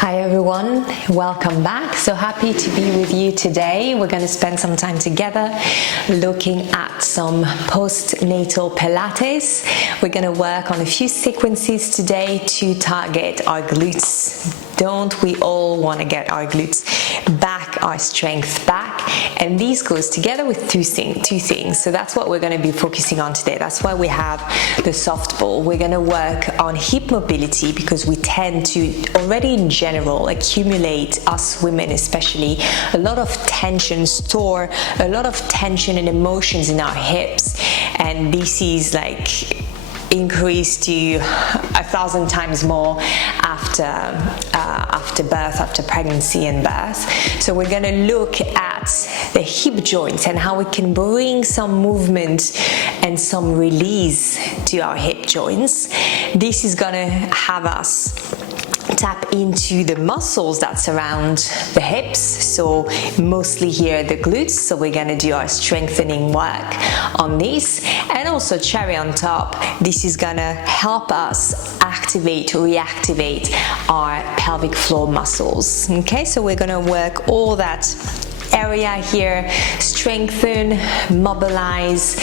Hi everyone, welcome back. So happy to be with you today. We're going to spend some time together looking at some postnatal pilates. We're going to work on a few sequences today to target our glutes. Don't we all want to get our glutes back, our strength back? And these goes together with two things. So that's what we're going to be focusing on today. That's why we have the soft ball. We're going to work on hip mobility because we tend to already in general accumulate, us women especially, a lot of tension, store a lot of tension and emotions in our hips, and this is like increased to 1,000 times more after birth, after pregnancy and birth. So we're going to look at the hip joints and how we can bring some movement and some release to our hip joints. This is going to have us tap into the muscles that surround the hips, so mostly here the glutes. So we're going to do our strengthening work on this, and also cherry on top, this is going to help us reactivate our pelvic floor muscles. Okay, so we're going to work all that area here, strengthen, mobilize,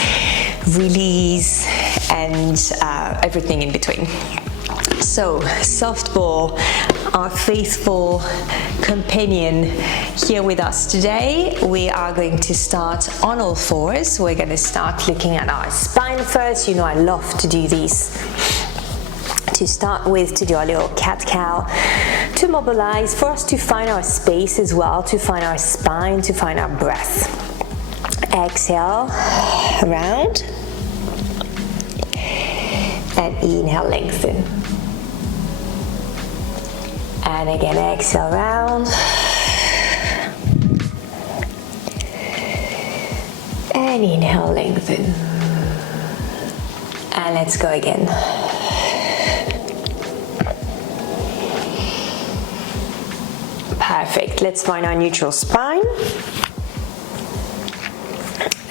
release, and everything in between. So, soft ball, our faithful companion here with us today. We are going to start on all fours. We're going to start looking at our spine first. You know I love to do these. To start with, to do a little cat-cow, to mobilize, for us to find our space as well, to find our spine, to find our breath. Exhale, round, and inhale, lengthen. And again, exhale, round. And inhale, lengthen. And let's go again. Perfect. Let's find our neutral spine.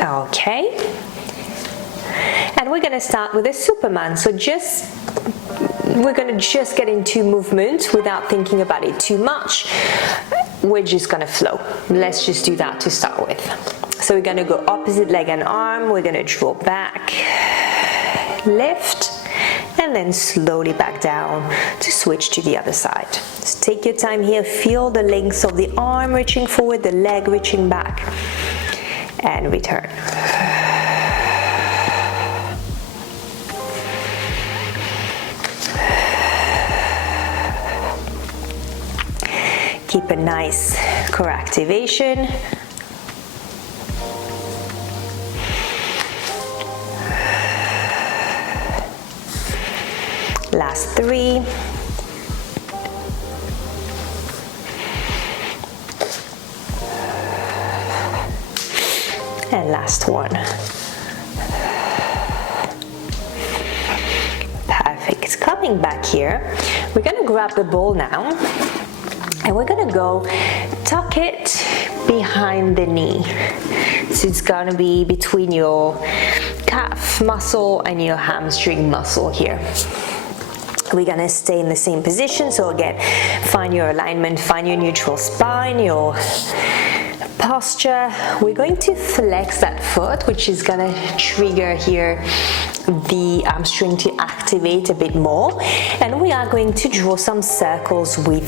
Okay. And we're going to start with a Superman. So we're going to just get into movement without thinking about it too much. We're just going to flow. Let's just do that to start with. So we're going to go opposite leg and arm. We're going to draw back, lift, and then slowly back down to switch to the other side. So take your time here. Feel the length of the arm reaching forward, the leg reaching back, and return. Keep a nice core activation. Last 3. And last 1. Perfect. Coming back here, we're going to grab the ball now. And we're going to go tuck it behind the knee. So it's going to be between your calf muscle and your hamstring muscle here. We're going to stay in the same position. So again, find your alignment, find your neutral spine, your posture. We're going to flex that foot, which is going to trigger here the hamstring to activate a bit more, and we are going to draw some circles with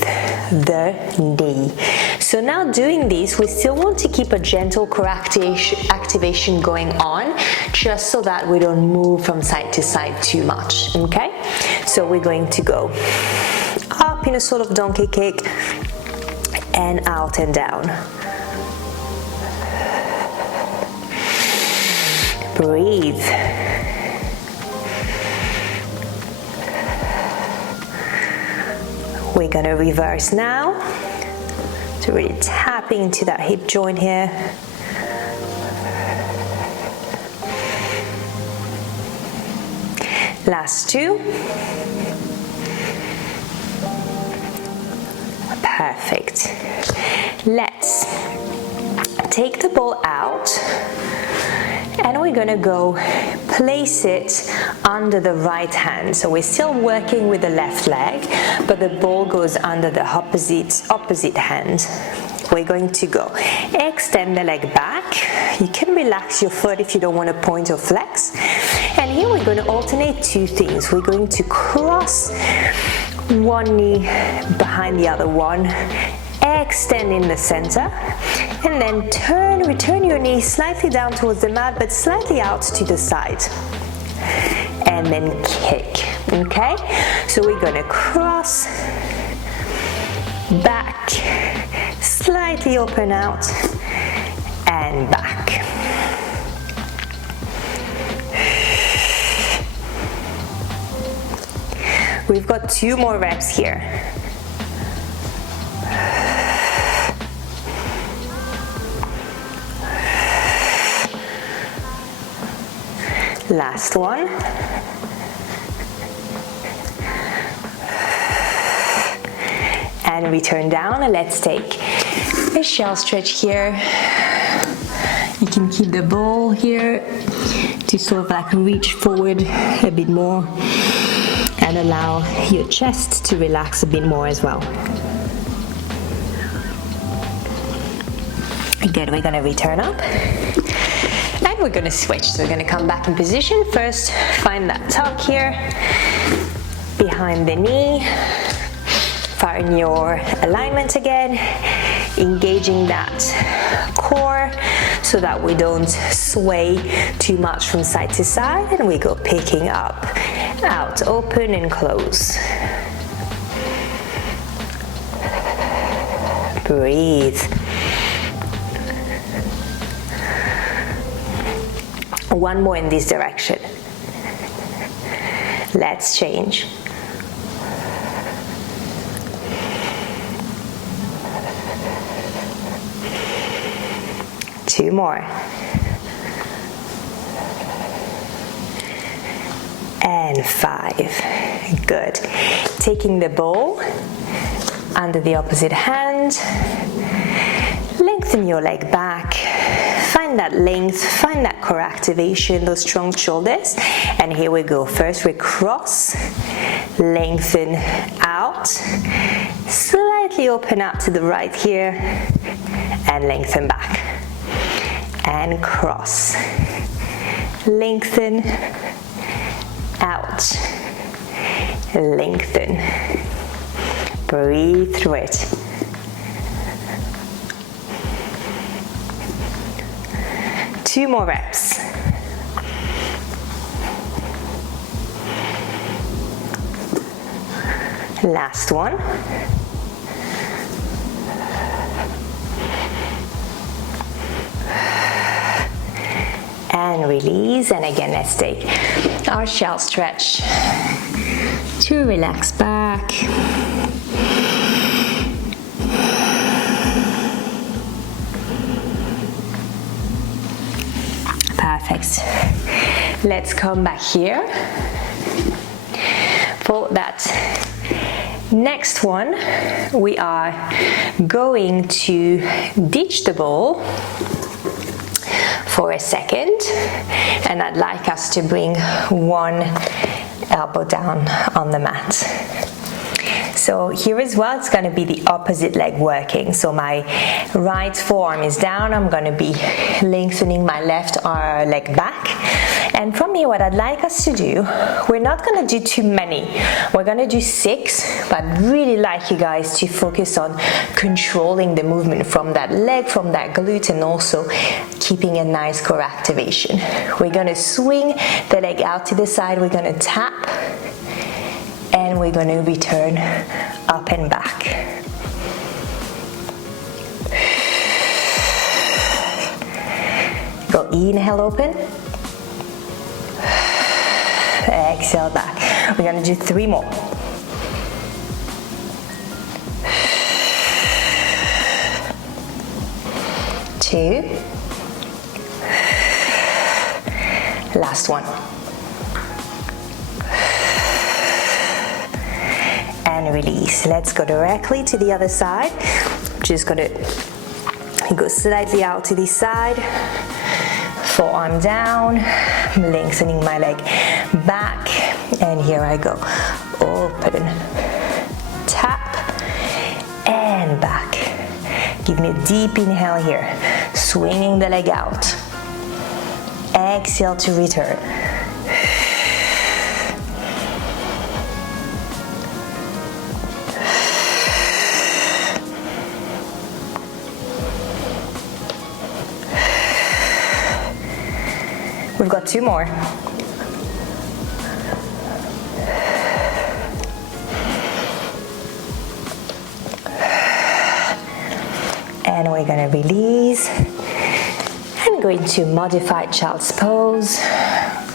the knee. So now doing this, we still want to keep a gentle core activation going on, just so that we don't move from side to side too much. Okay, so we're going to go up in a sort of donkey kick and out and down. Breathe. We're going to reverse now to really tap into that hip joint here. Last 2. Perfect. Let's take the ball out and we're gonna go place it under the right hand. So we're still working with the left leg, but the ball goes under the opposite hand. We're going to go extend the leg back. You can relax your foot if you don't want to point or flex. And here we're going to alternate two things. We're going to cross one knee behind the other one, extend in the center, and then return your knee slightly down towards the mat, but slightly out to the side. And then kick, okay? So we're gonna cross, back, slightly open out, and back. We've got 2 more reps here. Last one. And return down, and let's take a shell stretch here. You can keep the ball here to sort of like reach forward a bit more and allow your chest to relax a bit more as well. Again, we're gonna return up. And we're gonna switch, so we're gonna come back in position. First, find that tuck here, behind the knee. Find your alignment again, engaging that core so that we don't sway too much from side to side, and we go picking up, out, open and close. Breathe. One more in this direction. Let's change. Two more. And 5. Good. Taking the ball under the opposite hand. Lengthen your leg back. Find that length, find that core activation, those strong shoulders. And here we go. First we cross, lengthen out, slightly open up to the right here, and lengthen back. And cross, lengthen, out, lengthen. Breathe through it. Two more reps. Last one. And release, and again let's take our shell stretch to relax back. Perfect. Let's come back here for that next one. We are going to ditch the ball for a second, and I'd like us to bring one elbow down on the mat. So here as well, it's going to be the opposite leg working. So my right forearm is down. I'm going to be lengthening my left leg back. And from here, what I'd like us to do, we're not going to do too many. We're going to do 6, but I'd really like you guys to focus on controlling the movement from that leg, from that glute, and also keeping a nice core activation. We're going to swing the leg out to the side. We're going to tap. And we're going to return up and back. Go inhale, open. Exhale back. We're going to do 3 more. Two. Last one. And release. Let's go directly to the other side. Just gonna go slightly out to this side. Forearm down, lengthening my leg back, and here I go. Open, tap, and back. Give me a deep inhale here, swinging the leg out. Exhale to return. We've got 2 more. And we're gonna release and go into modified child's pose.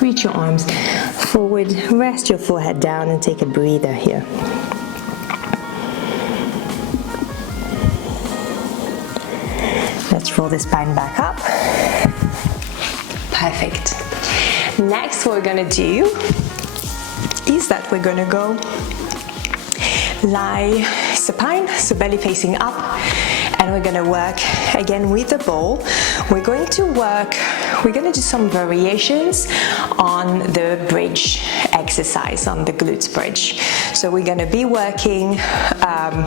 Reach your arms forward, rest your forehead down, and take a breather here. Let's roll the spine back up. Perfect. Next, what we're gonna do is that we're gonna go lie supine, so belly facing up, and we're gonna work again with the ball. We're going to do some variations on the bridge exercise, on the glutes bridge. So we're gonna be working,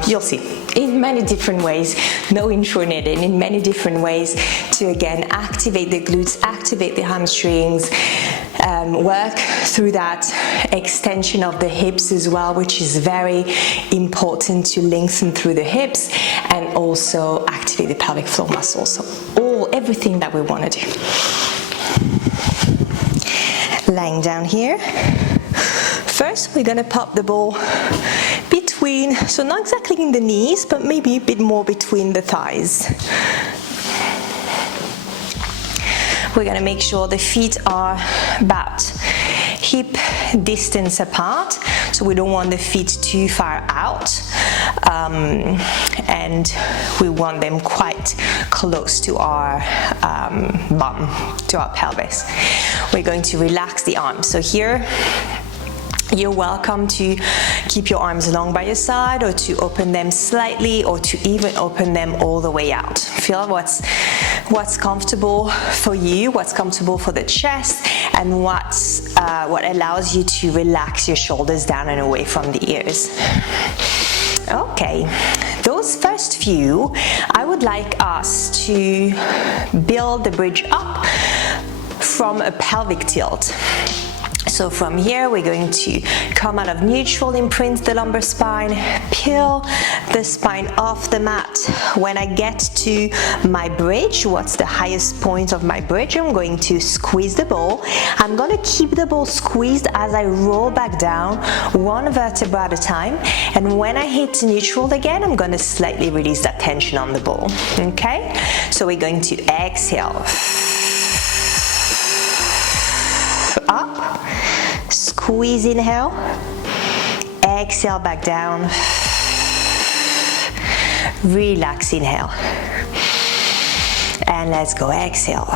you'll see, in many different ways, no intro needed, in many different ways to again activate the glutes, activate the hamstrings, work through that extension of the hips as well, which is very important to lengthen through the hips, and also activate the pelvic floor muscles. So everything that we want to do. Lying down here. First, we're gonna pop the ball between, so not exactly in the knees, but maybe a bit more between the thighs. We're gonna make sure the feet are about hip distance apart, so we don't want the feet too far out, and we want them quite close to our bum, to our pelvis. We're going to relax the arms. So here, you're welcome to keep your arms long by your side, or to open them slightly, or to even open them all the way out. Feel what's comfortable for you, what's comfortable for the chest, and what allows you to relax your shoulders down and away from the ears. Okay, those first few, I would like us to build the bridge up from a pelvic tilt. So from here, we're going to come out of neutral, imprint the lumbar spine, peel the spine off the mat. When I get to my bridge, what's the highest point of my bridge? I'm going to squeeze the ball. I'm going to keep the ball squeezed as I roll back down, one vertebra at a time. And when I hit neutral again, I'm going to slightly release that tension on the ball. Okay? So we're going to exhale. Up, squeeze, inhale, exhale back down, relax, inhale, and let's go, exhale.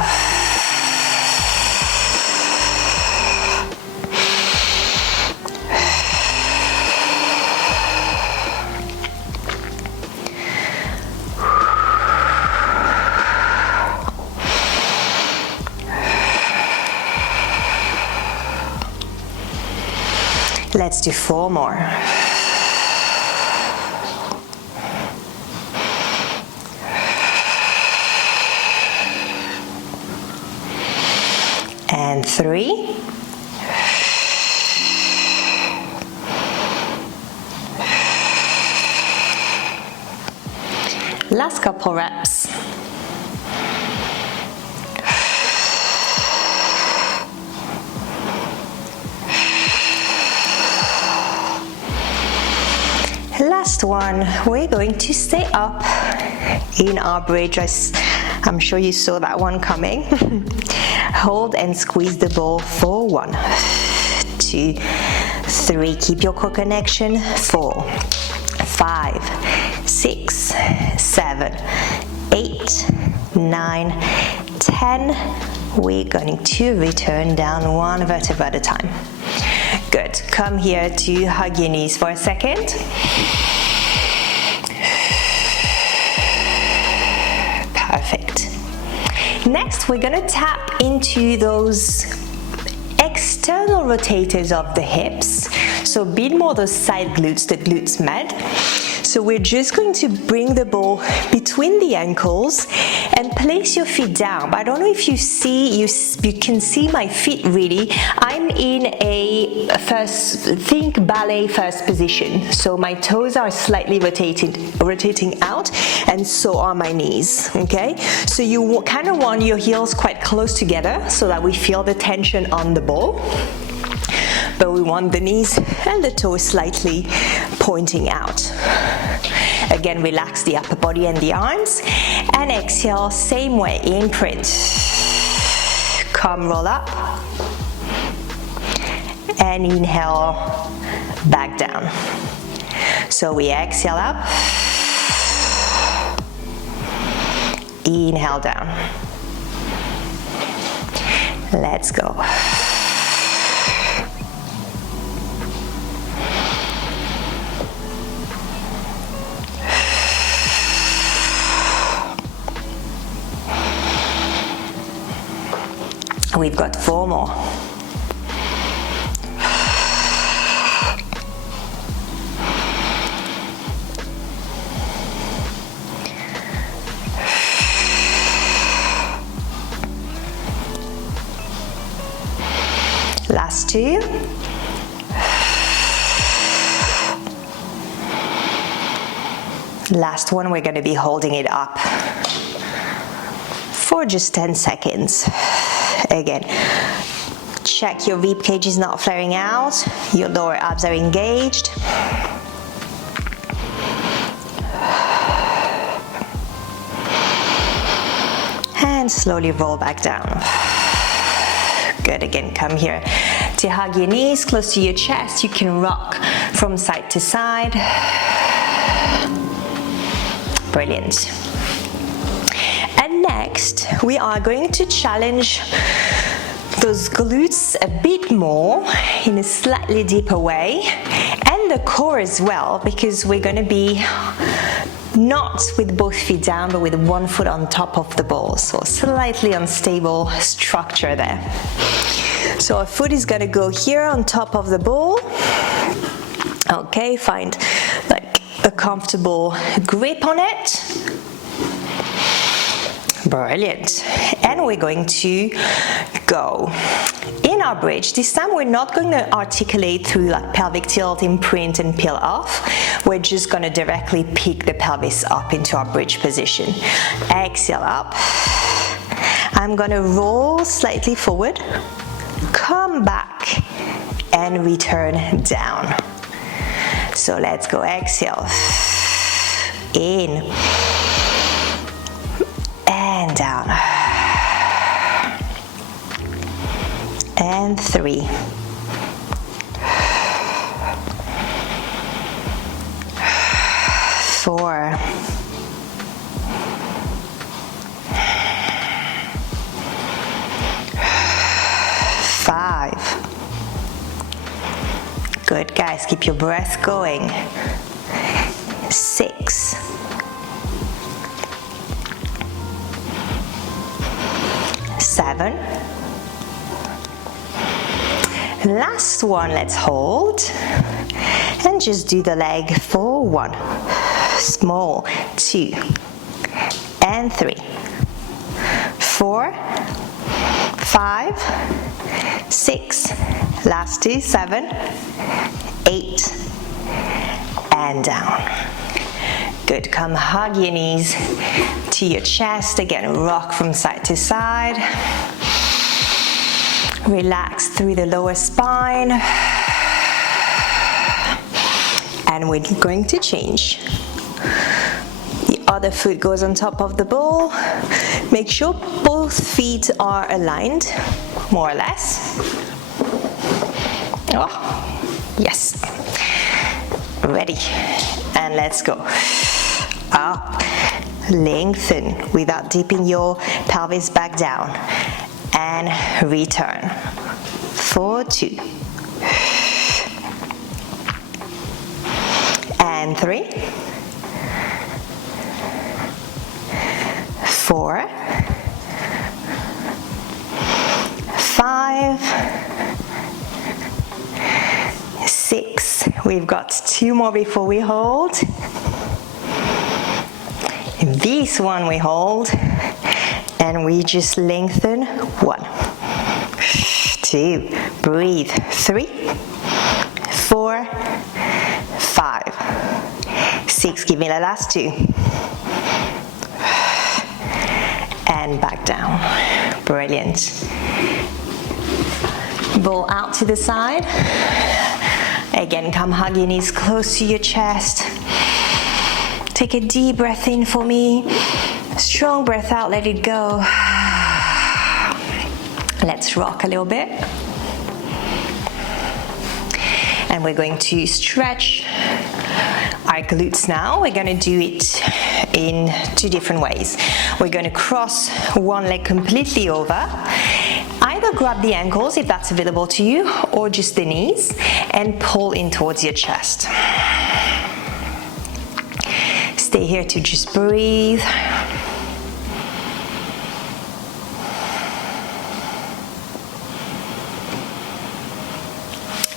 Let's do 4 more. And 3. Last couple reps. Last one, we're going to stay up in our bridge. I'm sure you saw that one coming. Hold and squeeze the ball for 1, 2, 3. Keep your core connection. 4, 5, 6, 7, 8, 9, 10. We're going to return down 1 vertebra at a time. Good. Come here to hug your knees for a second. Perfect. Next, we're gonna tap into those external rotators of the hips, so a bit more those side glutes, the glutes med. So we're just going to bring the ball between the ankles and place your feet down. But I don't know if you see, you can see my feet really. I'm in a think ballet first position. So my toes are slightly rotating out, and so are my knees, okay? So you kind of want your heels quite close together so that we feel the tension on the ball. But we want the knees and the toes slightly pointing out. Again, relax the upper body and the arms, and exhale, same way, imprint. Come, roll up, and inhale, back down. So we exhale up, inhale down. Let's go. We've got 4 more. Last 2. Last one, we're going to be holding it up for just 10 seconds. Again, check your rib cage is not flaring out, your lower abs are engaged. And slowly roll back down. Good, again, come here to hug your knees close to your chest. You can rock from side to side. Brilliant. And next, we are going to challenge those glutes a bit more in a slightly deeper way, and the core as well, because we're going to be not with both feet down, but with one foot on top of the ball, so slightly unstable structure there. So our foot is going to go here on top of the ball. Okay, find like a comfortable grip on it. Brilliant. And we're going to go in our bridge. This time we're not going to articulate through like pelvic tilt, imprint and peel off. We're just going to directly pick the pelvis up into our bridge position. Exhale up. I'm going to roll slightly forward, come back and return down. So let's go. Exhale, in and down, and 3, 4, 5. Good, guys, keep your breath going. 6, 7. Last one, let's hold and just do the leg for 1, small, 2 and 3, 4, 5, 6, last 2, 7, 8 and down. Good, come hug your knees to your chest. Again, rock from side to side. Relax through the lower spine. And we're going to change. The other foot goes on top of the ball. Make sure both feet are aligned, more or less. Oh, yes. Ready. And let's go. Up, lengthen without dipping your pelvis back down, and return for 2 and 3, 4, We've got 2 more before we hold. And this one we hold, and we just lengthen. 1, 2, breathe. 3, 4, 5, 6, give me the last 2. And back down. Brilliant. Ball out to the side. Again, come hug your knees close to your chest. Take a deep breath in for me. Strong breath out, let it go. Let's rock a little bit. And we're going to stretch our glutes now. We're going to do it in 2 different ways. We're going to cross one leg completely over. Either grab the ankles if that's available to you, or just the knees, and pull in towards your chest. Stay here to just breathe.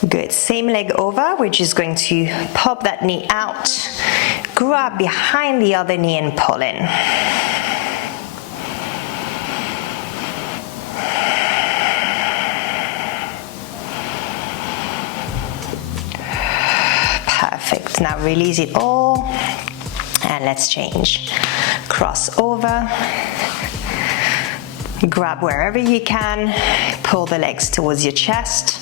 Good, same leg over, we're just going to pop that knee out, grab behind the other knee and pull in. Perfect, now release it all, and let's change. Cross over, grab wherever you can, pull the legs towards your chest.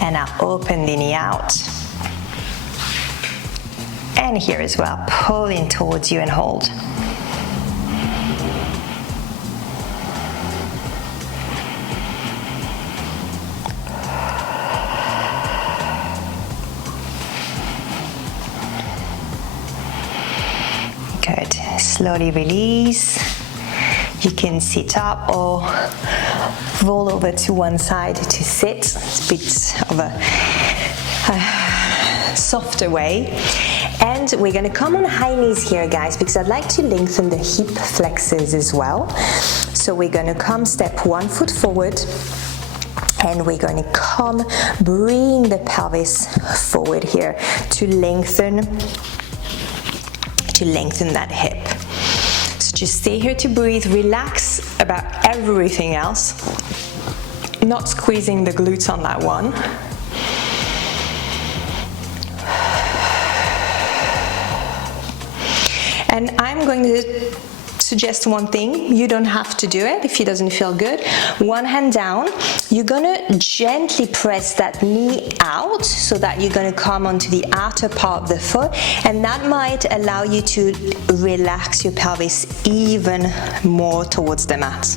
And now open the knee out. And here as well, pull in towards you and hold. Good, slowly release. You can sit up or roll over to one side to sit. It's a bit of a softer way. And we're going to come on high knees here, guys, because I'd like to lengthen the hip flexors as well. So we're going to come step 1 foot forward, and we're going to come bring the pelvis forward here to lengthen that hip. So just stay here to breathe, relax about everything else, not squeezing the glutes on that one. And I'm going to suggest one thing. You don't have to do it if it doesn't feel good. One hand down. You're gonna gently press that knee out so that you're gonna come onto the outer part of the foot, and that might allow you to relax your pelvis even more towards the mat.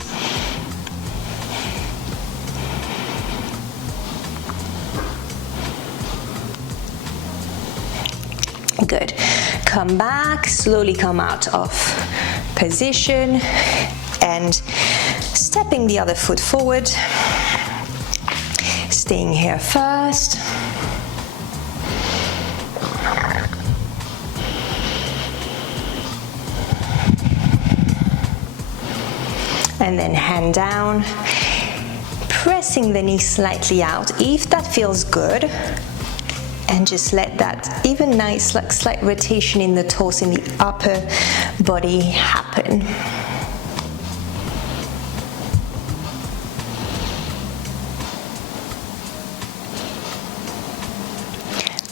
Good. Come back, slowly come out of position and stepping the other foot forward. Staying here first. And then hand down, pressing the knee slightly out if that feels good. And just let that even nice, like slight rotation in the torso, in the upper body happen.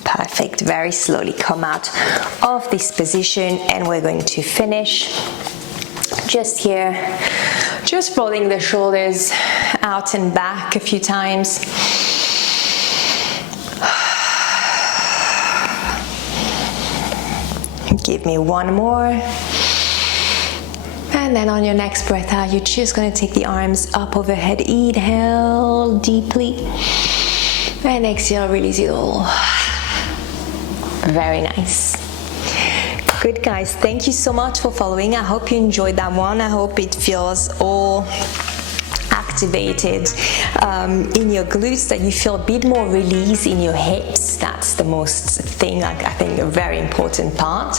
Perfect, very slowly come out of this position, and we're going to finish just here, just rolling the shoulders out and back a few times. Give me one more. And then on your next breath out, you're just going to take the arms up overhead. Inhale deeply. And exhale, release it all. Very nice. Good, guys. Thank you so much for following. I hope you enjoyed that one. I hope it feels all activated in your glutes, that you feel a bit more release in your hips. That's the most thing, I think, a very important part.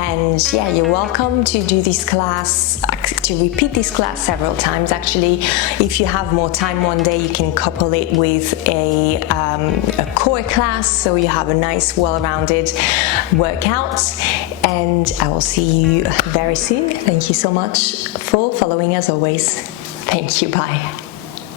And yeah, you're welcome to do this class, to repeat this class several times. Actually, if you have more time one day, you can couple it with a core class, so you have a nice, well-rounded workout. And I will see you very soon. Thank you so much for following as always. Thank you. Bye.